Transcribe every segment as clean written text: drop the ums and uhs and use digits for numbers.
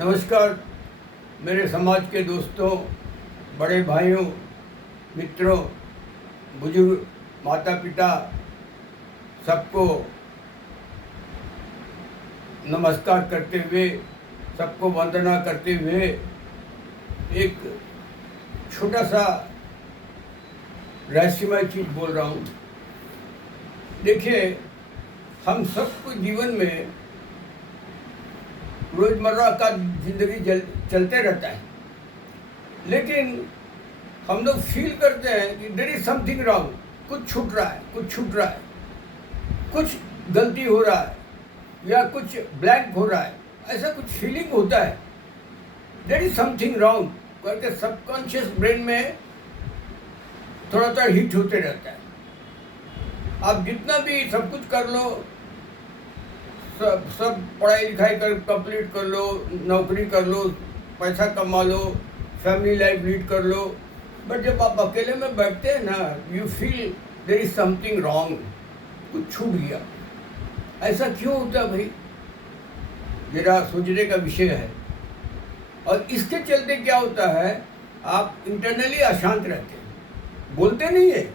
नमस्कार मेरे समाज के दोस्तों, बड़े भाइयों, मित्रों, बुजुर्ग, माता पिता, सबको नमस्कार करते हुए, सबको वंदना करते हुए एक छोटा सा रहस्यमय चीज़ बोल रहा हूँ। देखिए, हम सबको जीवन में रोज़मर्रा का ज़िंदगी चलते रहता है, लेकिन हम लोग फील करते हैं कि देयर इज समथिंग रॉन्ग, कुछ छूट रहा है, कुछ गलती हो रहा है या कुछ ब्लैंक हो रहा है, ऐसा कुछ फीलिंग होता है। देयर इज समथिंग रॉन्ग करके सबकॉन्शियस ब्रेन में थोड़ा सा हिट होते रहता है। आप जितना भी सब कुछ कर लो, सब पढ़ाई लिखाई कंप्लीट कर लो, नौकरी कर लो, पैसा कमा लो, फैमिली लाइफ लीड कर लो, बट जब आप अकेले में बैठते हैं ना, you feel there is something wrong, कुछ छूट गया। ऐसा क्यों होता है भाई? जरा सोचने का विषय है। और इसके चलते क्या होता है, आप इंटरनली अशांत रहते हैं, बोलते नहीं है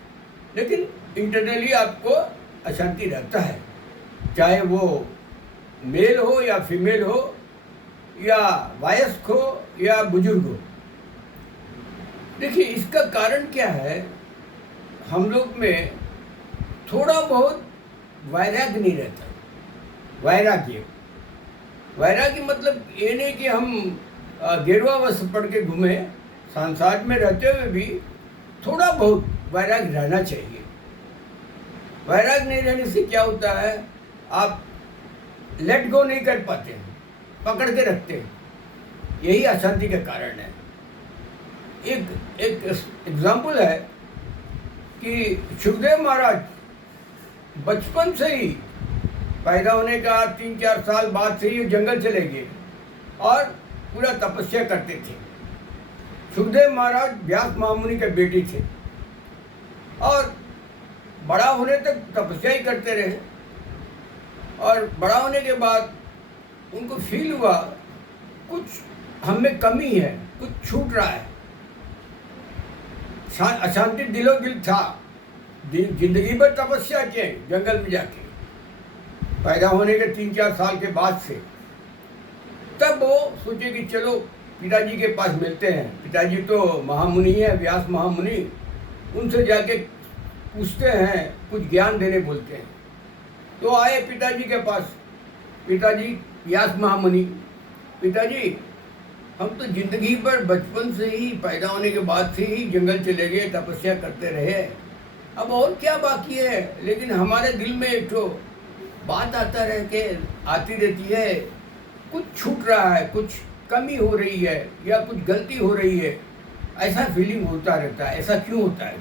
लेकिन इंटरनली आपको अशांति रहता है, चाहे वो मेल हो या फीमेल हो या वयस्क हो या बुजुर्ग हो। देखिए, इसका कारण क्या है, हम लोग में थोड़ा बहुत वैराग्य नहीं रहता। वैराग्य मतलब ये नहीं कि हम गेरुआ वस्त्र पढ़ के घूमे, संसार में रहते हुए भी थोड़ा बहुत वैराग्य रहना चाहिए। वैराग्य नहीं रहने से क्या होता है, आप लेट गो नहीं कर पाते हैं, पकड़ के रखते हैं, यही अशांति का कारण है। एक एग्जाम्पल है कि सुखदेव महाराज बचपन से ही, पैदा होने का 3-4 साल बाद से ही जंगल चले गए और पूरा तपस्या करते थे। सुखदेव महाराज व्यास महामुनि के बेटे थे और बड़ा होने तक तपस्या ही करते रहे। और बड़ा होने के बाद उनको फील हुआ कुछ हम में कमी है, कुछ छूट रहा है, अशांति दिलो दिल था। जिंदगी भर तपस्या किए जंगल में जाके, पैदा होने के 3-4 साल के बाद से। तब वो सोचे कि चलो पिताजी के पास मिलते हैं। पिताजी तो महामुनि है, व्यास महामुनि, उनसे जाके पूछते हैं, कुछ ज्ञान देने बोलते हैं। तो आए पिताजी के पास, पिताजी व्यास महामुनि, पिताजी हम तो जिंदगी भर बचपन से ही, पैदा होने के बाद से ही जंगल चले गए, तपस्या करते रहे, अब और क्या बाकी है? लेकिन हमारे दिल में एक तो बात आती रहती है, कुछ छूट रहा है, कुछ कमी हो रही है या कुछ गलती हो रही है, ऐसा फीलिंग होता रहता है। ऐसा क्यों होता है?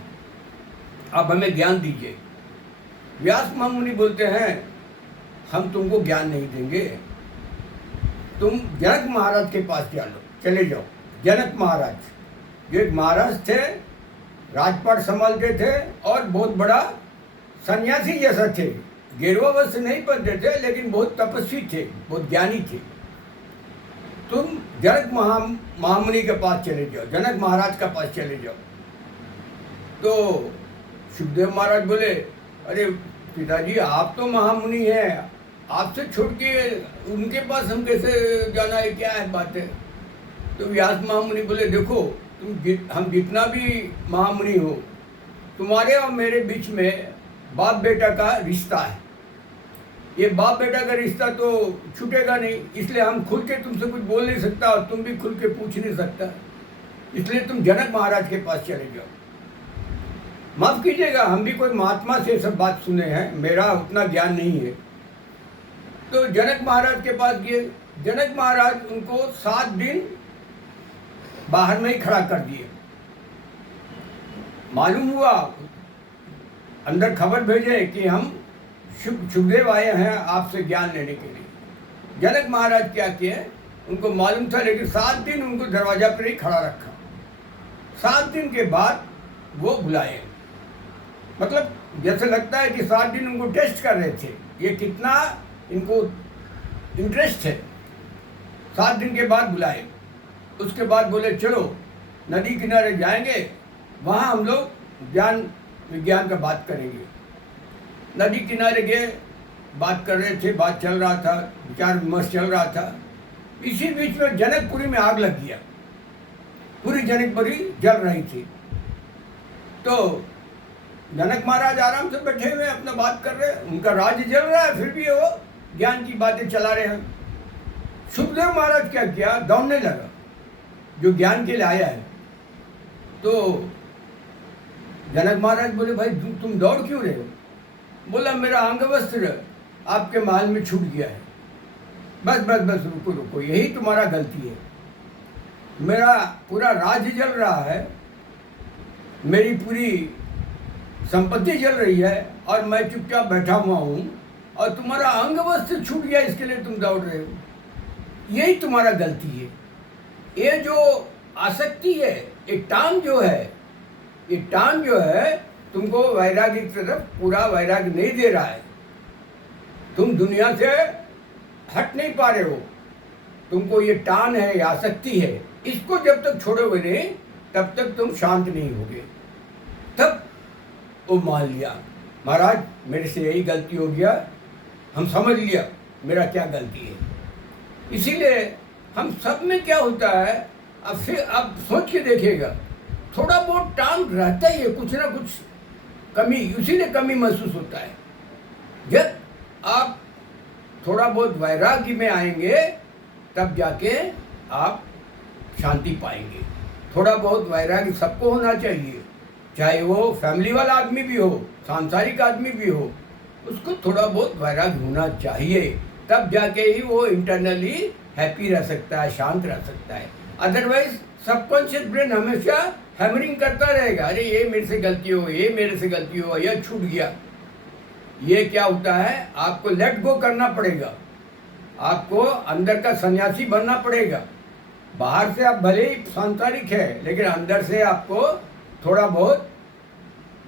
आप हमें ज्ञान दीजिए। व्यास महामुनि बोलते हैं, हम तुमको ज्ञान नहीं देंगे, तुम जनक महाराज के पास चले जाओ। जनक महाराज जो एक महाराज थे, राजपाट संभालते थे और बहुत बड़ा सन्यासी जैसा थे। गेरुआ वस्त्र नहीं पहनते थे लेकिन बहुत तपस्वी थे, बहुत ज्ञानी थे। तुम जनक महामुनि के पास चले जाओ, जनक महाराज के पास चले जाओ। तो सुखदेव महाराज बोले, अरे पिताजी, आप तो महामुनि हैं, आपसे छोड़ के उनके पास हम कैसे जाना है, क्या है बात है? तो व्यास महामुनि बोले, देखो हम जितना भी महामुनि हो, तुम्हारे और मेरे बीच में बाप बेटा का रिश्ता है। ये बाप बेटा का रिश्ता तो छूटेगा नहीं, इसलिए हम खुल के तुमसे कुछ बोल नहीं सकता और तुम भी खुल के पूछ नहीं सकता, इसलिए तुम जनक महाराज के पास चले जाओ। माफ़ कीजिएगा, हम भी कोई महात्मा से सब बात सुने हैं, मेरा उतना ज्ञान नहीं है। तो जनक महाराज के पास गए। जनक महाराज उनको 7 दिन बाहर में ही खड़ा कर दिए। मालूम हुआ, अंदर खबर भेजे कि हम सुखदेव आए हैं आपसे ज्ञान लेने के लिए। जनक महाराज क्या किए, उनको मालूम था, लेकिन 7 दिन उनको दरवाजा पर ही खड़ा रखा। 7 दिन के बाद वो बुलाए। मतलब जैसे लगता है कि 7 दिन उनको टेस्ट कर रहे थे, ये कितना इनको इंटरेस्ट है। 7 दिन के बाद बुलाए। उसके बाद बोले चलो नदी किनारे जाएंगे, वहाँ हम लोग ज्ञान विज्ञान का बात करेंगे। नदी किनारे गए, बात कर रहे थे, बात चल रहा था, विचार विमर्श चल रहा था। इसी बीच में जनकपुरी में आग लग गया, पूरी जनकपुरी जल रही थी। तो जनक महाराज आराम से बैठे हुए अपना बात कर रहे, उनका राज्य जल रहा है, फिर भी वो ज्ञान की बातें चला रहे हैं। सुखदेव महाराज क्या किया, दौड़ने लगा, जो ज्ञान के लिए आया है। तो जनक महाराज बोले भाई तुम दौड़ क्यों रहे हो? बोला मेरा अंग वस्त्र आपके महल में छूट गया है। बस बस बस रुको रुको, यही तुम्हारा गलती है। मेरा पूरा राज्य जल रहा है, मेरी पूरी संपत्ति जल रही है और मैं चुपचाप बैठा हुआ हूँ, और तुम्हारा अंग वस्त्र छूट गया, इसके लिए तुम दौड़ रहे हो। यही तुम्हारा गलती है। ये जो आसक्ति है, एक टांग जो है, ये टांग जो है तुमको वैराग्य की तरफ पूरा वैराग्य नहीं दे रहा है। तुम दुनिया से हट नहीं पा रहे हो। तुमको ये टान है, आसक्ति है, इसको जब तक छोड़ोगे नहीं तब तक तुम शांत नहीं होगे। तब वो मान लिया, महाराज मेरे से यही गलती हो गया, हम समझ लिया मेरा क्या गलती है। इसीलिए हम सब में क्या होता है, अब फिर आप सोच के देखिएगा, थोड़ा बहुत टांग रहता ही है, कुछ ना कुछ कमी, इसीलिए कमी महसूस होता है। जब आप थोड़ा बहुत वैराग्य में आएंगे तब जाके आप शांति पाएंगे। थोड़ा बहुत वैराग्य सबको होना चाहिए, चाहे वो फैमिली वाला आदमी भी हो, सांसारिक आदमी भी हो, उसको थोड़ा बहुत वैराग्य होना चाहिए। तब जाके ही वो इंटरनली हैप्पी रह सकता है, शांत रह सकता है। अदरवाइज सबकॉन्शियस ब्रेन हमेशा हैमरिंग करता रहेगा, अरे ये मेरे से गलती हो, ये मेरे से गलती हो, यह छूट गया। ये क्या होता है, आपको लेट गो करना पड़ेगा, आपको अंदर का सन्यासी बनना पड़ेगा। बाहर से आप भले ही सांसारिक है, लेकिन अंदर से आपको थोड़ा बहुत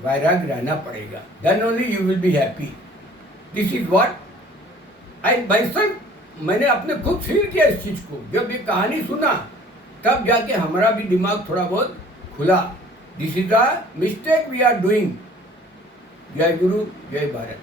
वैराग्य रहना पड़ेगा। Then only you will be happy. This is what I myself, मैंने अपने खुद फील किया इस चीज़ को। जब ये कहानी सुना तब जाके हमारा भी दिमाग थोड़ा बहुत खुला। This is the mistake we are doing. जय गुरु, जय भारत।